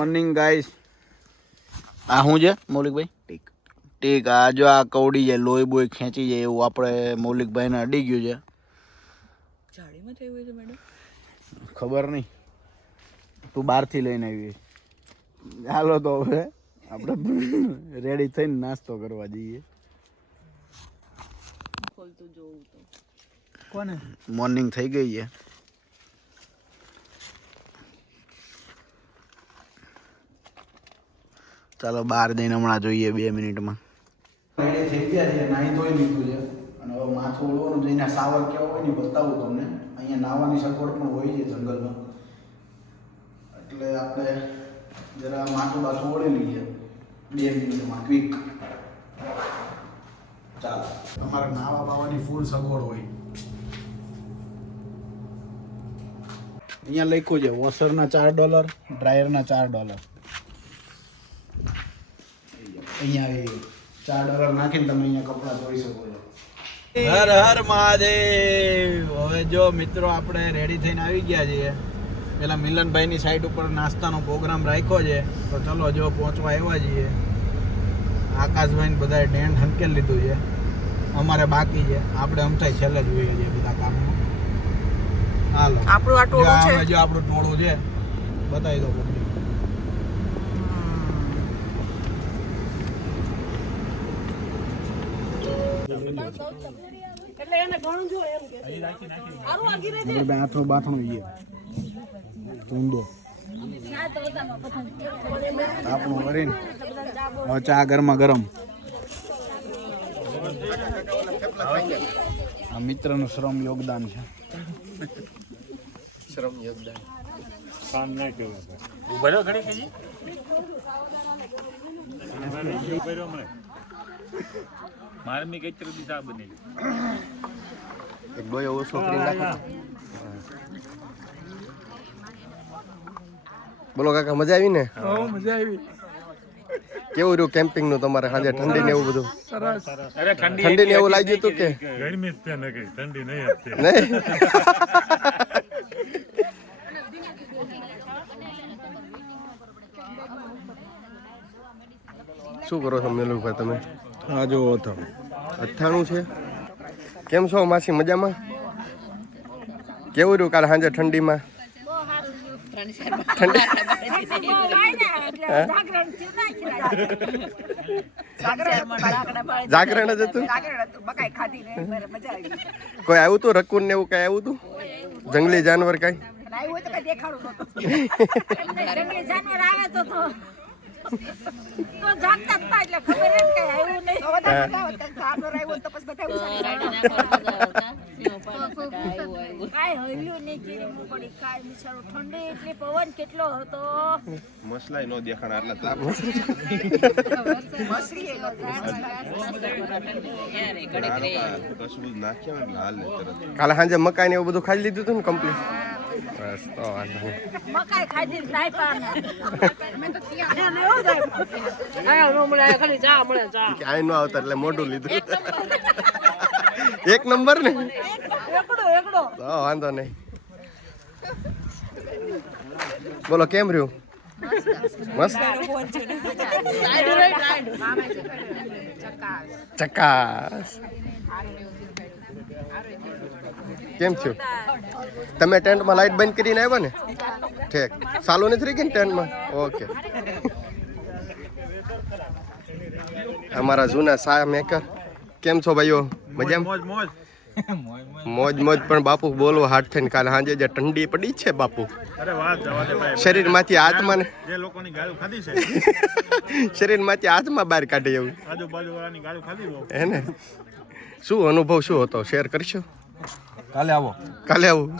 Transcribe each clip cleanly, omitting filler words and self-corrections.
Morning guys. આ શું છે મૌલિકભાઈ? ટીક. આ જો આ કવડી જાય, લોહી બોય ખેંચી જાય એવું આપણે મૌલિકભાઈને અડી ગયું છે. જાડીમાં થયું હોય છે મેડમ? ખબર નહીં, તું બહારથી લઈને આવી. હાલો તો હવે આપણે રેડી થઈને નાસ્તો કરવા જઈએ. કોને મોર્નિંગ થઈ ગઈ છે. ચાલો બહાર જઈને હમણાં જોઈએ 2 મિનિટમાં. રેડી થઈ ગયા છે, નાહી ધોઈ લીધું છે અને હવે માથું ઓળવાનું જઈને સાવર કેવો હોય ને બતાવું તમને. અહીંયા નાહવાની સગવડ પણ હોય છે જંગલમાં, એટલે આપણે જરા માથું બાથું ઓળી લઈએ 2 મિનિટમાં ક્વિક. ચાલો, તમારે નાવા બાવાની ફૂલ સગવડ હોય. અહીંયા લખ્યું છે વોશરના $4, ડ્રાયરના $4. અહીંયા $4 નાખીને તમે અહીંયા કપડાં ધોઈ શકો છો. હર હર મહાદેવ. હવે જો મિત્રો આપણે રેડી થઈને આવી ગયા છીએ. પેલા મિલનભાઈની સાઈડ ઉપર નાસ્તાનો પ્રોગ્રામ રાખ્યો છે, તો ચલો જો પહોંચવા આવ્યા છીએ. આકાશભાઈને બધાએ ટેન્ટ હંકેલ લીધું છે, અમારે બાકી છે. આપણે અમથાઈ છેલ્લે જ હોઈએ છીએ બધા કામમાં. હાલો, આપણું આ ટોળું છે. જો આપણું ટોળું છે, બતાવી દો પબ્લિક. એટલે એને ઘણું જો એમ કે આરો આગી રહે છે. આપણે આથો બાથણું ઈએ ઊંડો આપણું કરીને હવે ચા ગરમા ગરમ. આ મિત્રનું શ્રમ યોગદાન છે. શ્રમ યોગદાન કામ ના કેવું ઉભરો ઘણી કીજી ઉભરો મને મારમી કઈ તરતી સા બનેલી એક ડોયો ઓછો કરી નાખો. બોલો કાકા, મજા આવી ને? હા, મજા આવી. કેવું રહ્યું કેમ્પિંગ નું તમારે? સાંજે ઠંડી ને એવું બધું? સરસ. અરે ઠંડી ને એવું લાગ્યું હતું કે ગરમી જ ન ગઈ, ઠંડી નહીં હતી. નહીં? શું કરો છો મેલુભાઈ તમે? આ જો અથાણું છે. કેમ છો માસી, મજામાં? કેવું રહ્યું કાલે સાંજે ઠંડીમાં? જાગરણ જ હતું? કોઈ આવ્યું હતું રકુન ને એવું કઈ આવ્યું હતું? જંગલી જાનવર કઈ? પવન કેટલો હતો, મસલાઈ નો દેખાણ આટલા તાપ. કાલે સાંજે મકાઈ ને એવું બધું ખાઈ લીધું હતું ને કમ્પ્લીટ? બસ તો વાંધો નહીં. મકાઈ ખાધી ક્યાંય ન આવતા એટલે મોઢું લીધું. એક નંબર ને, તો વાંધો નહીં. બોલો કેમ રહ્યું? મસ્ત. ચકાસ. કેમ થયું? તમે ટેન્ટમાં લાઈટ બંધ કરીને આવ્યા ને? ઠીક. સાલું નથી રહી ગઈ ને ટેન્ટમાં? ઓકે. અમારા જૂના સા મેકર કેમ છો ભાઈઓ? મજામાં? મોજ મોજ. પણ બાપુ બોલવો હાથ થઈને કાલે સાંજે જે ઠંડી પડી છે બાપુ, શરીરમાંથી આત્માને જે લોકોની ગાળું ખાધી છે શરીરમાંથી આત્મા બહાર કાઢે એવું આજુબાજુવાળાની ગાળું ખાધી હે ને? શું અનુભવ શું હતો શેર કરશો? કાલે આવો. કાલે આવું.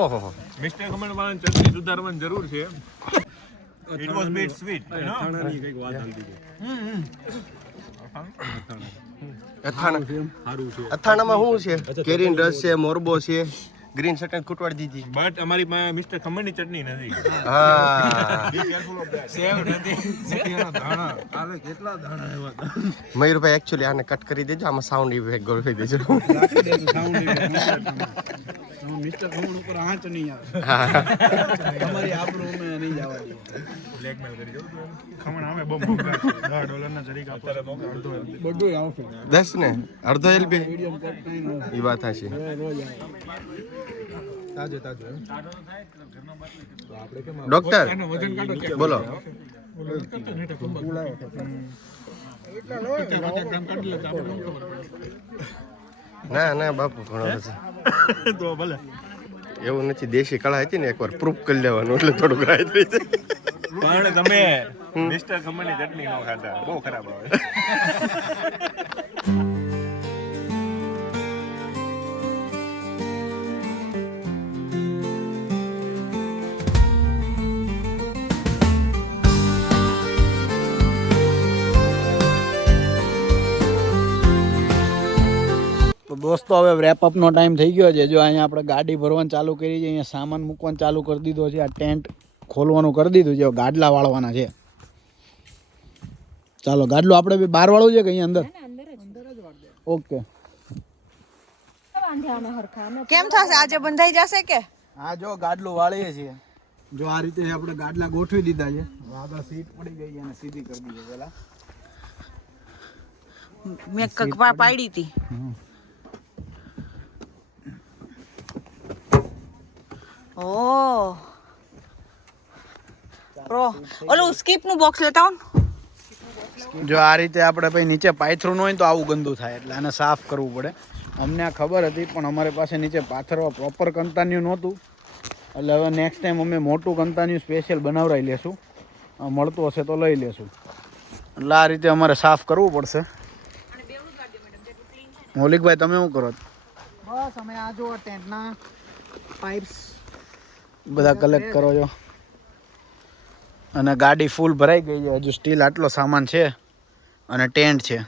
ઓહો, મિસ્ટર કમેન્ટ વાળાને ચટણી સુધારવાની જરૂર છે. It was bit sweet, you know? અથાણાની કઈક વાત હાલતી છે. અથાણામાં શું છે? કેરીનો રસ છે, મોરબો છે, ગ્રીન ચટણી ખૂટવાડી દીધી. બટ અમારી પાસે મિસ્ટર ખમણની ચટણી નથી. હા મયુરભાઈ એકચ્યુઅલી આને કટ કરી દેજો, આમાં સાઉન્ડ ઇફેક્ટ ગોળવી દેજો. મિસ્ટર ખમણ ઉપર આંચ નહીં આવે. તમારી આબરૂ અમે નહીં જવા દઈએ. બ્લેકમેલ કરી દો. ખમણ આવે બહુ મોંઘા છે. $10 ના જરીક આપો. બધું આવશે 10 ને અડધો LB એ વાત હશે. ડોક્ટર બોલો. ના ના બાપુ ઘણો છે તો ભલે એવું નથી. દેશી કળા હતી ને એકવાર પ્રૂફ કરી લેવાનું એટલે થોડુંક રાહત રહી જાય. પણ તમે મિસ્ટર ખમણની ચટણી ન ખાતા, બહુ ખરાબ આવે. તો દોસ્તો હવે રેપઅપનો ટાઈમ થઈ ગયો છે. જો અહીંયા આપણે ગાડી ભરવાનું ચાલુ કરી છે, અહીંયા સામાન મૂકવાનું ચાલુ કરી દીધો છે, આ ટેન્ટ ખોલવાનું કરી દીધું છે, ગાડલા વાળવાના છે. ચાલો ગાડલું આપણે બી બહાર વાળવું છે કે અહીંયા અંદર? ઓકે. કેમ થશે આજે બંધાઈ જશે કે? હા જો ગાડલું વાળીએ છીએ. જો આ રીતે આપણે ગાડલા ગોઠવી દીધા છે. આગળ સીટ પડી ગઈ અને સીધી કરી દીધી પેલા. મેં કકપા પાડી હતી. ઓ પ્રો ઓલું સ્કીપ નું બોક્સ લેતા આવો. જો આ રીતે આપણે પછી નીચે પાથરું હોય તો આવું ગંદુ થાય, એટલે આને સાફ કરવું પડે. અમને આ ખબર હતી પણ અમારી પાસે નીચે પાથરવા પ્રોપર કંતાન્યું નહોતું, એટલે હવે નેક્સ્ટ ટાઈમ અમે મોટું કંતાન્યું સ્પેશિયલ બનાવરાઈ લેશું. મળતું હશે તો લઈ લેશું. એટલે આ રીતે અમારે સાફ કરવું પડશે. મૌલિકભાઈ તમે શું કરો? બસ અમે આ જો ટેન્ટના પાઇપ્સ બધા કલેક્ટ કરો છો અને ગાડી ફૂલ ભરાઈ ગઈ છે. હજુ સ્ટીલ આટલો સામાન છે અને ટેન્ટ છે.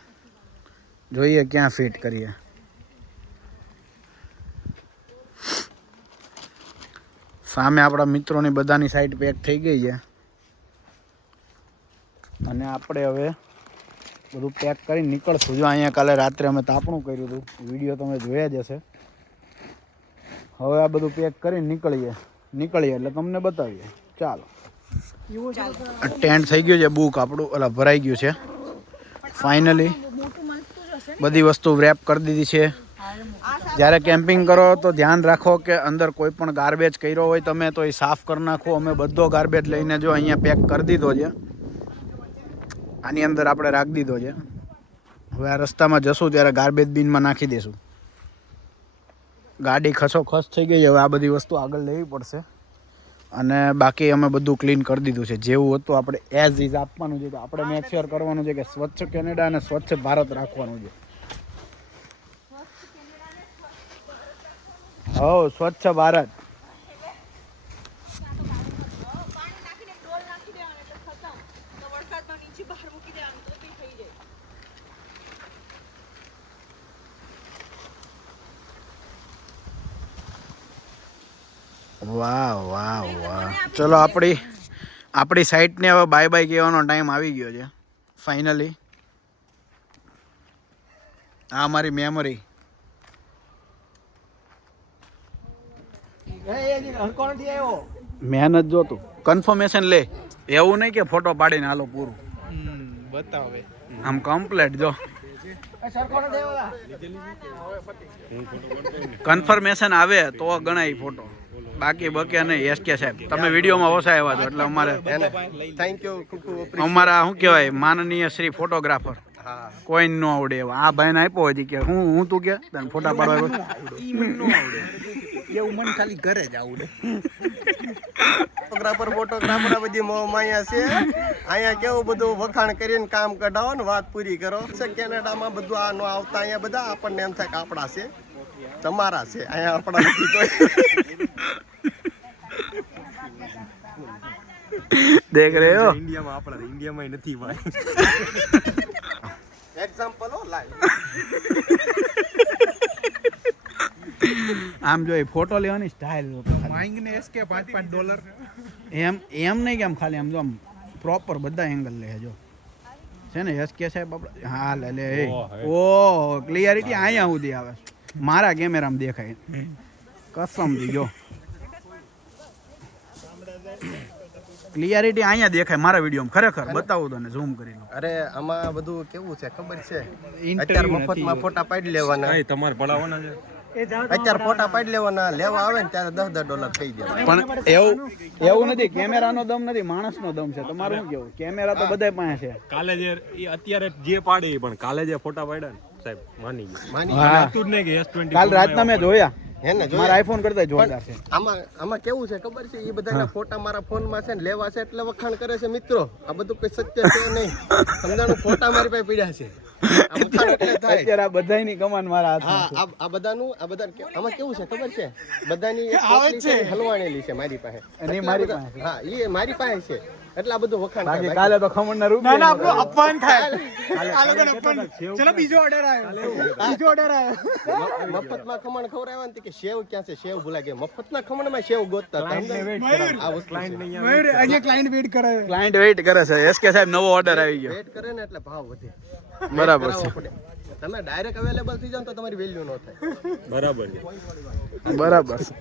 જોઈએ ક્યાં ફિટ કરીએ. સામે આપણા મિત્રોની બધાની સાઈડ પેક થઈ ગઈ છે અને આપણે હવે બધું પેક કરીને નીકળશું. જો અહીંયા કાલે રાત્રે અમે તાપણું કર્યું હતું, વિડીયો તમે જોયા જ હશે. હવે આ બધું પેક કરીને નીકળીએ એટલે તમને બતાવીએ. ચાલો. ટેન્ટ થઈ ગયું છે બુક આપણું, ઓલા ભરાઈ ગયું છે ફાઇનલી. બધી વસ્તુ રેપ કરી દીધી છે. જ્યારે કેમ્પિંગ કરો તો ધ્યાન રાખો કે અંદર કોઈ પણ ગાર્બેજ કર્યો હોય તમે તો એ સાફ કરી નાખો. અમે બધો ગાર્બેજ લઈને જો અહીંયા પેક કરી દીધો છે. આની અંદર આપણે રાખી દીધો છે. હવે આ રસ્તામાં જશું ત્યારે ગાર્બેજ બિનમાં નાખી દઈશું. ગાડી ખસોખસ થઈ ગઈ છે. હવે આ બધી વસ્તુ આગળ લેવી પડશે અને બાકી અમે બધું ક્લીન કરી દીધું છે. જેવું હતું આપણે એઝ ઇઝ આપવાનું છે. તો આપણે મેક શ્યોર કરવાનું છે કે સ્વચ્છ કેનેડા અને સ્વચ્છ ભારત રાખવાનું છે. હો સ્વચ્છ ભારત. વાહ વાહ વાહ. ચલો આપણી સાઈટને હવે બાય બાય કહેવાનો ટાઈમ આવી ગયો છે ફાઇનલી. આ અમારી મેમરી. મહેનત જોતું કન્ફર્મેશન લે. એવું નહીં કે ફોટો પાડીને હાલો પૂરું બતાવે. આમ કમ્પ્લેટ જો કન્ફર્મેશન આવે તો ગણાય ફોટો, બાકી બકે નહીં. એસકે સાહેબ તમે વિડીયોમાં ઓછા આવ્યા છો એટલે અમારે થેન્ક યુ. અમારા શું કહેવાય માનનીય શ્રી ફોટોગ્રાફર કોઈ ન આવડે એવા આ ભાઈને આપ્યો હતી કે હું તું કે તને ફોટા પાડવા એવું મન ખાલી ઘરે જ આવડે. ફોટોગ્રાફર બધી માયા છે. અહીંયા કેવું બધું વખાણ કરીને કામ કઢાવો ને વાત પૂરી કરો. કેનેડામાં બધું આ નો આવતા અહીંયા બધા આપણને એમ થાય કે આપણા છે, તમારા છે. અહીંયા આપણા નથી કોઈ. દેખ રહે હો ઇન્ડિયામાં આપણા ઇન્ડિયામાં નથી ભાઈ. એક્ઝામ્પલ હો લાઈવ. આમ જો ફોટો લેવાની સ્ટાઇલ माइंग ने एसके $5 એમ એમ નહીં કે આમ ખાલી આમ જો આમ પ્રોપર બધા એંગલ લે જો છે ને એસકે સાહેબ આપણે હા લે ઓ ક્લિયરિટી અહીંયા સુધી આવે મારા કેમેરામાં દેખાય કસમથી જો ક્લિયરિટી અહીંયા દેખાય મારા વિડીયોમાં ખરેખર બતાવું તને ઝૂમ કરી લો અરે આમાં બધું કેવું છે ખબર છે અત્યારે મફતમાં ફોટા પાડી લેવાના તમારે પડાવવાના છે અત્યારે ફોટા પાડી લેવાના લેવા આવે ને ત્યારે $10 થઈ જાય પણ એવું નથી કેમેરાનો દમ નથી માણસનો દમ છે તમારું શું કેવું કેમેરા તો બધાય પાસે છે કાલે જે એ અત્યારે જે પાડે એ પણ કાલે જે ફોટા પાડ્યા ને સાહેબ માની ગયા હા તું જ નહીં કે S20 કાલ રાતના મેં જોયા હે ને મારા આઈફોન કરતા જોરદાર છે આમાં કેવું છે ખબર છે એ બધાના ફોટા મારા ફોનમાં છે ને લેવા છે એટલે વખાણ કરે છે મિત્રો આ બધું કોઈ સત્ય છે નહીં સમજાણું ફોટા મારી પાસે પડ્યા છે આ વખાણ એટલે થાય. અત્યારે આ બધાયની કમાન મારા હાથમાં છે. આ બધાનું આમાં કેવું છે ખબર છે બધાની એક પોટલી છે ને હલવાણેલી છે મારી પાસે અને એ મારી પાસે છે. હા એ મારી પાસે છે એટલે આ બધું વખાણ બાકી થાય. કાલે તો ખમણના રૂપિયા ना आपको अपमान થાય चलो બીજો ઓર્ડર આવ્યો મફતમાં ખમણ ખવડાવ્યા ને કે સેવ ક્યાં છે સેવ ભૂલા ગયા મફતના ખમણમાં સેવ ગોતતા હતા. આ વસ્તુ છે. મયુર અહીંયા ક્લાયન્ટ વેઇટ કરે ક્લાયન્ટ વેઇટ કરે છે એસકે સાહેબ નવો ઓર્ડર આવી ગયો વેટ કરે ને એટલે ભાવ વધે બરાબર કરાવવો છે પડે. તમે ડાયરેક્ટ અવેલેબલ થઈ જાવ તો તમારી વેલ્યુ ન થાય બરાબર છે બરાબર છે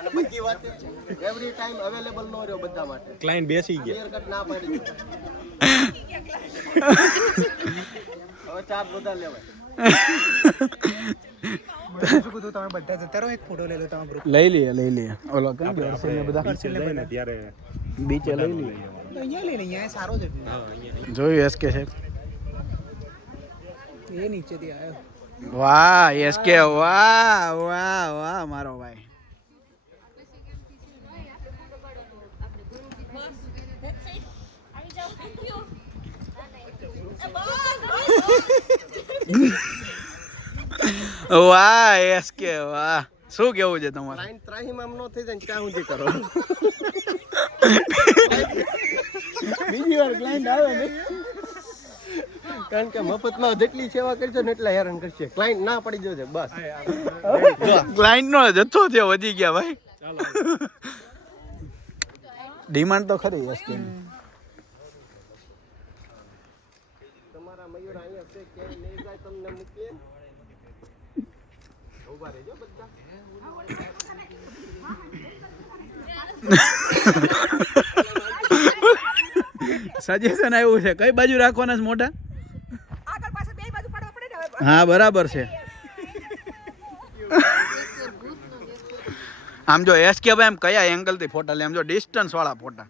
અને બધી વાત એવરી ટાઈમ અવેલેબલ ન રહ્યો બધા માટે ક્લાયન્ટ બેસી ગયા ક્લિયર કટ ના પાડી દીધું. હવે ચાર્જ વધારે લેવાય શું કીધું તમે બધા જતા રહો એક ફોટો લઈ લો તમે ગ્રુપ લઈ લઈએ ઓલો કેમ દર્શન ને બધા જાય ને ત્યારે બીચે લઈ લઈએ અહીંયા લઈ લે અહીંયા સારો છે જોયું એસકે સાહેબ એ નીચેથી આવ્યો વાહ એસકે વાહ વાહ વાહ મારો ભાઈ વાહ એસકે વાહ શું કેવું છે તમારે લાઈન ત્રાહીમ આમ ન થઈ જાય ને ત્યાં સુધી કરો બીજી વાર ક્લાયન્ટ આવે ને કારણ કે મફતમાં જેટલી સેવા કરશો ને એટલા હેરાન કરશે ક્લાયન્ટ ના પડી જશે બસ ક્લાયન્ટ નો જથ્થો છે વધી ગયા ભાઈ ડિમાન્ડ તો ખરી એસકે તમારા મયુર અહીંયા છે કે નહીં જાય તમને મૂકીએ ઉભા રહેજો બધા સજેશન આવ્યું છે કઈ બાજુ રાખવાના છે મોટા હા બરાબર છે આમ જો એસકે ભાઈ એમ કયા એંગલ થી ફોટા લે આમ જો ડિસ્ટન્સ વાળા ફોટા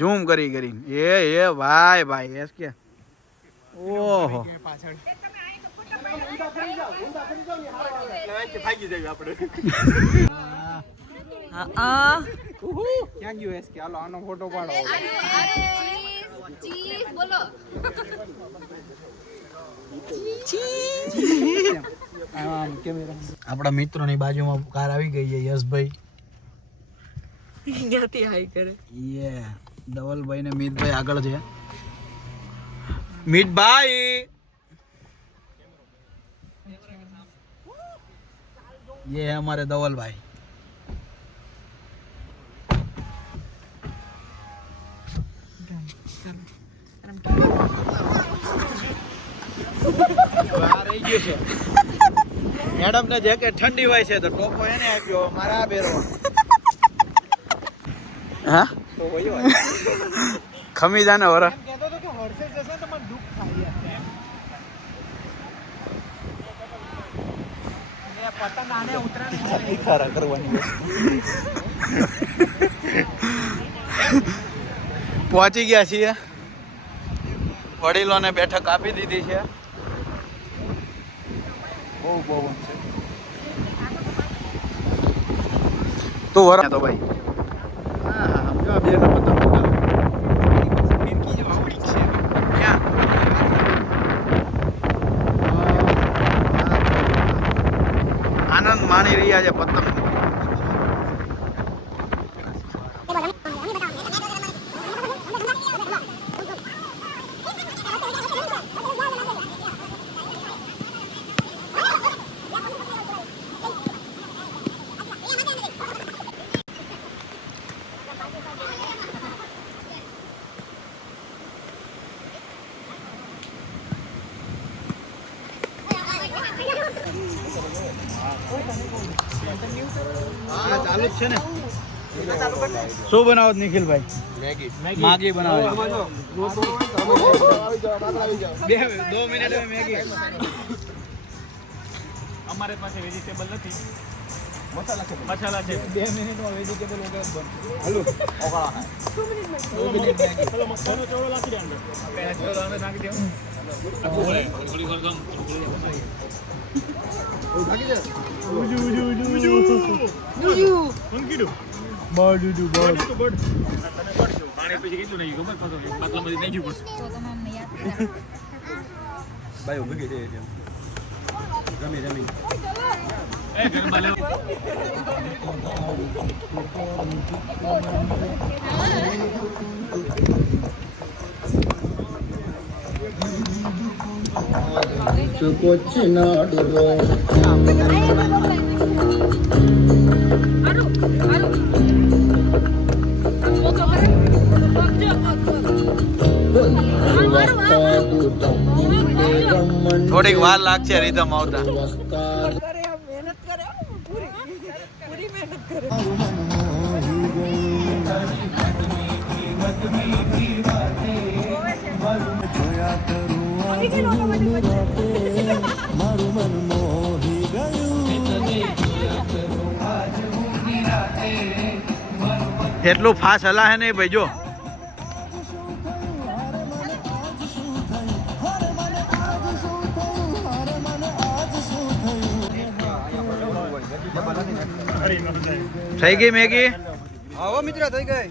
ઝૂમ કરી કરીને એ ભાઈ ભાઈ એસકે ઓહો ભાગી જાય આપણે ક્યાં ગયો એસ કે હાલો આનો ફોટો પાડો ચીઝ બોલો આપણા મિત્રોની બાજુમાં કાર આવી ગઈ છે યશભાઈ અહીંયાથી હાઈ કરે યે ધવલભાઈ ને મીતભાઈ આગળ છે મીતભાઈ ये हमारे धवल भाई મેડમ ને જેકેટ ઠંડી હોય છે તો ટોપો એને આપ્યો મારે આ પહેરવો હા ખમી જાને વરા કહેતો તો કે વર્ષે જશે તો મને દુઃખ થાય પતંગ આને ઉતરાને ખરા કરવાની પહોંચી ગયા છીએ વડીલોને બેઠક આપી દીધી છે બહુ પવન છે તો વર તો ભાઈ હા હા સમજો બે ને પતંગ ફિરકી જો આવડી છે ક્યાં આનંદ માણી રહ્યા છે પતંગ હા ચાલુ જ છે ને. શું બનાવો છો નિખિલભાઈ? મેગી બનાવો છો. 2 મિનિટ में मैगी. અમારે પાસે વેજીટેબલ નથી, મસાલા છે. 2 મિનિટમાં વેજીટેબલ વગર બન. હાલો ઓગળા. 2 મિનિટ મેગી. પેલો મસાલો ચોળો નાખી દે અંદર. પેલા ચોળો અંદર નાખી દો. થોડી વાર ગમ. મંકીડું બડુડુ બડ. તો બડ તને બડ જો પાણી પછી કીધું નહીં ખબર પાછો બાટલામાંથી નાખ્યું પડશે. ભાઈ ઉભી ગઈ છે જમી જમી એ ઘરમાં લેવા થોડીક વાર લાગશે રીધમ આવતા. એટલું ફાસ્ટ હલા હે નહીં ભાઈ જો. થઈ ગઈ મેગી? આવો મિત્ર થઈ ગઈ.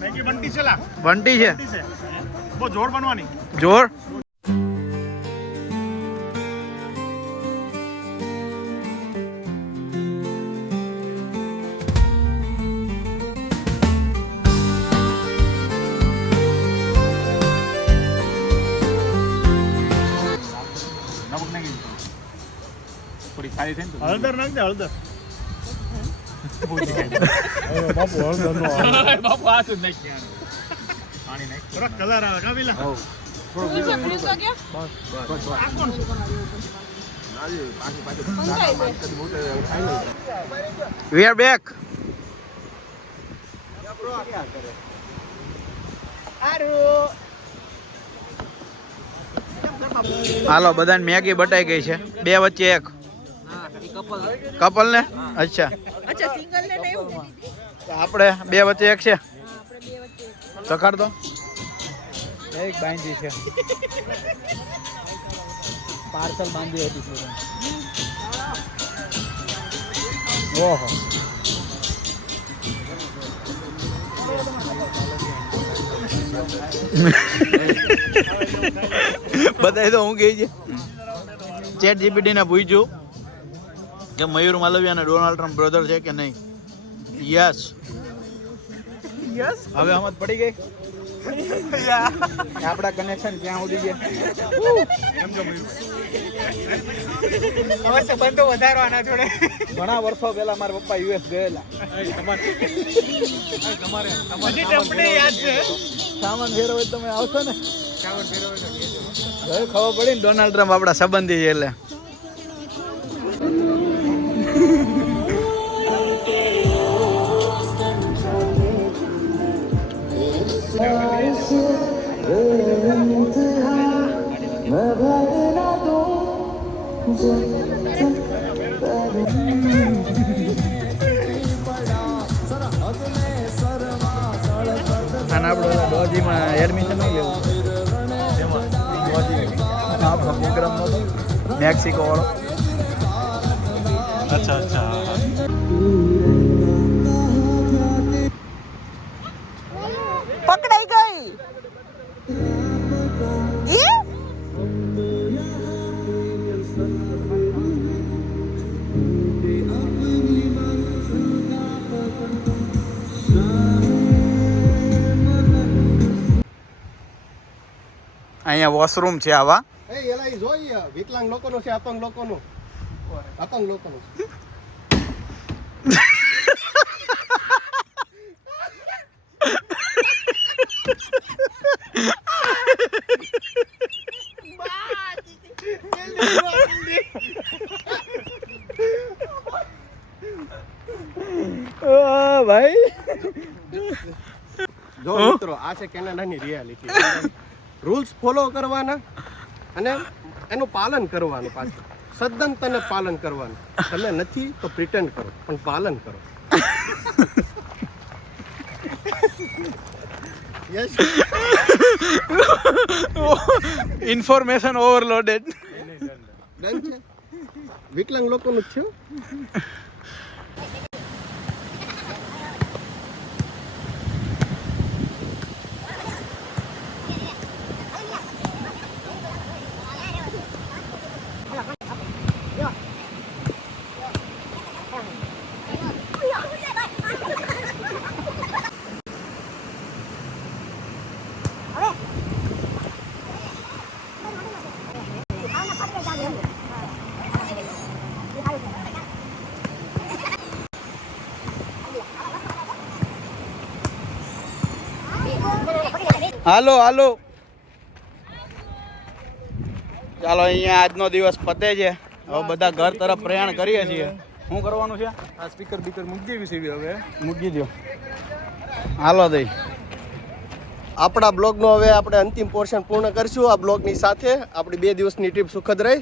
મેગી બનતી છે લા બનતી છે બનતી છે બહુ જોર બનવાની. જોર. નમક નાખી થોડી ખાલી થઈ ને હળદર નાખ દે હળદર. બાપુ હળદર નો બાપુ આ તો નાખી પાણી નાખ થોડા કલર આવે કા પેલા. We are back. હાલો બધાને મેગી બટાઈ ગઈ છે. 2 વચ્ચે 1 કપલ ને. અચ્છા અચ્છા સિંગલ ને નહીં. આપણે 2 વચ્ચે 1 છે. ચખાડ દો. એક બાંધી છે. પાર્સલ બાંધી હતી. ઓહો બતાવી તો હું ગઈ છે. ચેટ જીપીટી ને પૂછ્યું કે મયુર માલવિયા અને ડોનાલ્ડ ટ્રમ્પ બ્રધર છે કે નહીં. યસ હવે સમજ પડી ગઈ. આપણા કનેક્શન ક્યાં સુધી ગયા. હવે સંબંધો વધારો આના જોડે. ઘણા વર્ષો પહેલા મારા પપ્પા યુએસ ગયેલા. હજી તમને યાદ છે. સામાન ફેરવો હોય તમે આવશો ને. હવે ખબર પડી ને ડોનાલ્ડ ટ્રમ્પ આપણા સંબંધી છે એટલે. અને આપણે ડોજીમાં એડમિશન નહીં લેવું. આપણો પ્રોગ્રામ નહોતો મેક્સિકો વાળો. અચ્છા અચ્છા પકડાઈ ગઈ. એ અહીંયા વોશરૂમ છે આવા. એ એલા ઈ જોઈએ વિકલાંગ લોકોનો છે અપંગ લોકોનો આ છે કેનેડાની રિયાલિટી. રૂલ્સ ફોલો કરવાના અને એનું પાલન કરવાનું. પાછું સદંતર પાલન કરવાનું. તમે નથી તો પ્રિટેન્ડ કરો પણ પાલન કરો. Yes, information overloaded. ડન છે. વિકલાંગ લોકોનું જ છે. હાલો હાલો, ચાલો અહીંયા આજનો દિવસ પતે છે. હવે બધા ઘર તરફ પ્રયાણ કરીએ છીએ. શું કરવાનું છે? આ સ્પીકર બીકર મૂકી દેવી છે હવે. મૂકી દો. હાલો દઈ. આપણા બ્લોગનો હવે આપણે અંતિમ પોર્શન પૂર્ણ કરશું. આ બ્લોગની સાથે આપણી 2 દિવસની ટ્રીપ સુખદ રહી.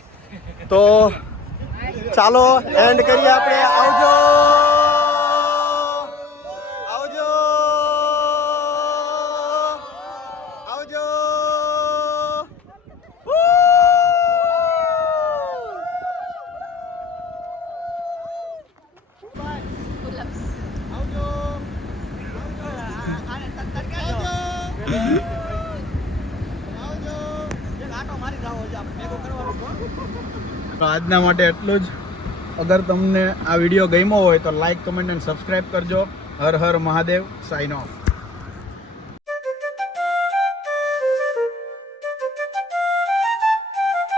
તો ચાલો એન્ડ કરીએ આપણે. આવજો આવજો આવજો. તો આજના માટે એટલું જ. અગર તમને આ વિડીયો ગમ્યો હોય તો લાઈક, કમેન્ટ અને સબસ્ક્રાઈબ કરજો. હર હર મહાદેવ. Sign of.